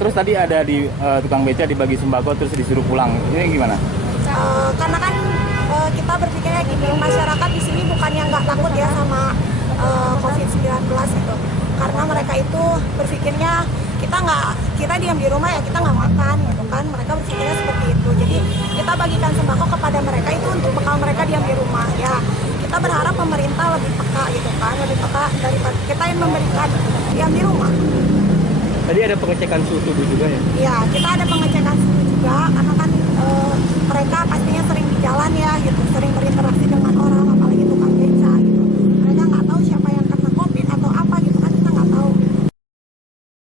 Terus tadi ada di tukang beca dibagi sembako terus disuruh pulang. Ini gimana? Karena kan kita berpikirnya gini, masyarakat di sini bukannya nggak takut ya sama COVID-19 gitu. Karena mereka itu berpikirnya kita diam di rumah ya kita nggak makan gitu kan. Mereka berpikirnya seperti itu. Jadi kita bagikan sembako kepada mereka itu untuk bekal mereka diam di rumah ya. Kita berharap pemerintah lebih peka gitu kan, lebih peka daripada kita yang memberikan diam di rumah. Tadi ada pengecekan suhu tubuh juga ya? Iya, kita ada pengecekan suhu juga karena kan mereka pastinya sering di jalan ya gitu, sering berinteraksi dengan orang.